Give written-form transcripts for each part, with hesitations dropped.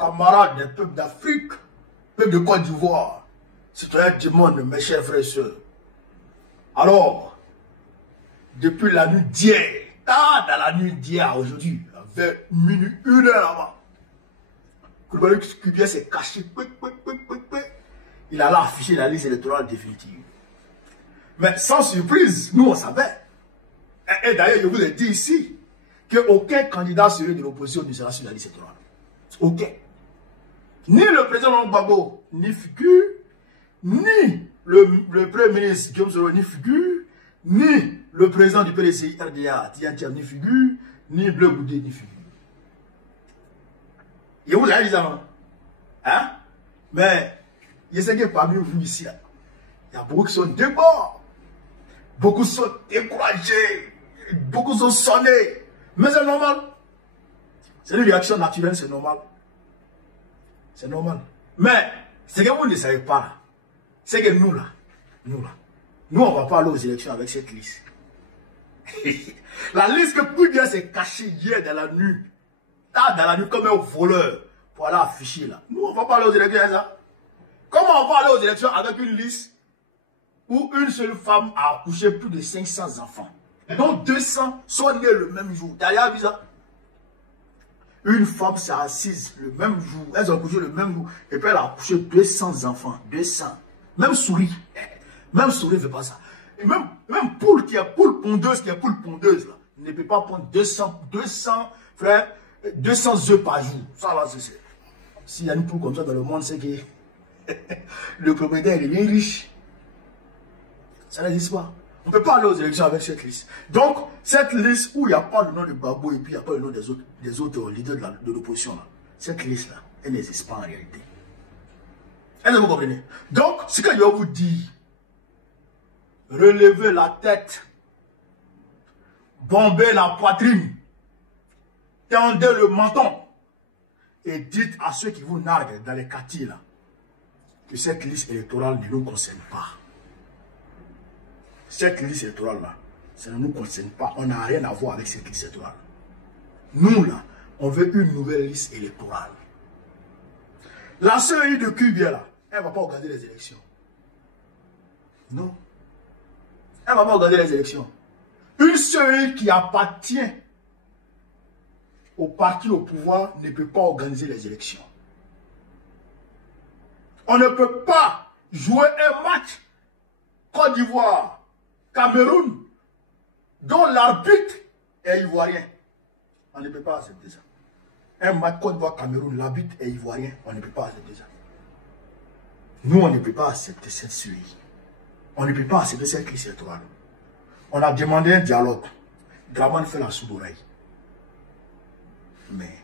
camarades des peuples d'Afrique, peuples de Côte d'Ivoire, citoyens du monde, mes chers frères et sœurs. Alors, depuis la nuit d'hier, tard dans la nuit d'hier aujourd'hui, vers minuit, 1 heure avant, Koulibaly Kubia s'est caché, il allait afficher la liste électorale définitive. Mais sans surprise, nous on savait. Et d'ailleurs, je vous ai dit ici qu'aucun candidat sérieux de l'opposition ne sera sur la liste électorale. Aucun. Ni le président Gbagbo n'y figure, ni le premier ministre Guillaume Soro n'y figure, ni le président du PDCI RDA Tiantia n'y figure, ni Bleu Goudé n'y figure. Et vous avez dit ça, hein? Mais je sais que parmi vous ici, il y a beaucoup qui sont débordés, beaucoup sont découragés, beaucoup sont sonnés. Mais c'est normal. C'est une réaction naturelle, c'est normal. C'est normal. Mais ce que vous ne savez pas, c'est que nous on ne va pas aller aux élections avec cette liste. La liste que Kubia s'est cachée hier dans la nuit, comme un voleur, pour aller afficher là. Nous, on ne va pas aller aux élections avec ça. Comment on va aller aux élections avec une liste où une seule femme a accouché plus de 500 enfants, dont 200 sont nés le même jour? D'ailleurs, vu ça? Une femme s'est assise le même jour, elles ont accouché le même jour, et puis elle a accouché 200 enfants, 200. Même souris ne fait pas ça. Et même poule qui est poule pondeuse, là, ne peut pas prendre 200 frère, 200 œufs par jour. Ça là, c'est. S'il y a une poule comme ça dans le monde, c'est que le propriétaire est bien riche. Ça n'existe pas. On ne peut pas aller aux élections avec cette liste. Donc, cette liste où il n'y a pas le nom de Gbagbo et puis il n'y a pas le nom des autres leaders de l'opposition, cette liste-là, elle n'existe pas en réalité. Est-ce que vous comprenez? Donc, ce que je vais vous dire, relevez la tête, bombez la poitrine, tendez le menton et dites à ceux qui vous narguent dans les quartiers là que cette liste électorale ne nous concerne pas. Cette liste électorale-là, ça ne nous concerne pas. On n'a rien à voir avec cette liste électorale. Nous, là, on veut une nouvelle liste électorale. La sœur de Kubia, là, elle ne va pas organiser les élections. Non. Elle ne va pas organiser les élections. Une sœur qui appartient au parti au pouvoir ne peut pas organiser les élections. On ne peut pas jouer un match Côte d'Ivoire, Cameroun, dont l'arbitre est ivoirien. On ne peut pas accepter ça. Un match Côte d'Ivoire, Cameroun, l'arbitre est ivoirien. On ne peut pas accepter ça. Nous, on ne peut pas accepter cette suite. On ne peut pas accepter cette liste électorale. On a demandé un dialogue. Draman fait la sourde oreille. Mais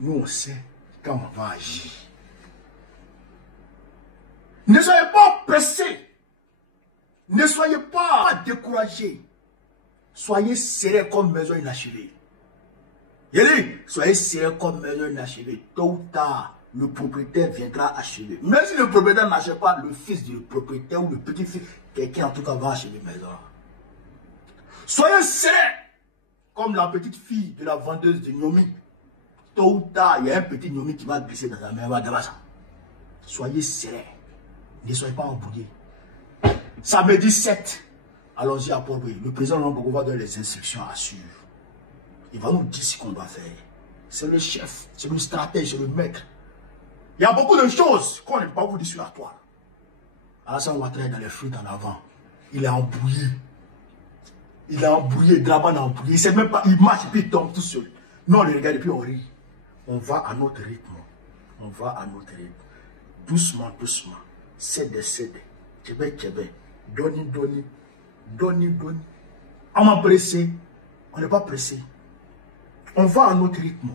nous, on sait quand on va agir. Ne soyez pas pressés. Ne soyez pas découragés. Soyez serrés comme maison inachevée. Soyez serrés comme maison inachevée. Tôt ou tard, le propriétaire viendra achever. Même si le propriétaire n'achète pas, le fils du propriétaire ou le petit-fils, quelqu'un en tout cas va achever la maison. Soyez serrés comme la petite fille de la vendeuse de Nyomi. Tôt ou tard, il y a un petit Nyomi qui va glisser dans sa main. Soyez serrés. Ne soyez pas embrouillés. Samedi 7, allons-y à Port-Louis. Le président Gbagbo va donner les instructions à suivre. Il va nous dire ce qu'on doit faire. C'est le chef, c'est le stratège, c'est le maître. Il y a beaucoup de choses qu'on ne peut pas vous dire sur la toile. Alassane Ouattara est dans les fruits en avant. Il est embrouillé. Il est embrouillé, Draman est embrouillé. Il ne sait même pas, il marche et puis il tombe tout seul. Nous on le regarde et puis on rit. On va à notre rythme. On va à notre rythme. Doucement, doucement. Cède. Tchébé. Doni. On m'a pressé. On n'est pas pressé. On va à notre rythme.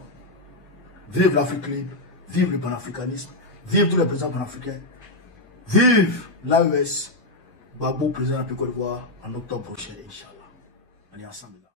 Vive l'Afrique libre. Vive le panafricanisme. Vive tous les présidents panafricains. Vive l'AES. Gbagbo, président de la Côte d'Ivoire, en octobre prochain, Inch'Allah. On est ensemble là.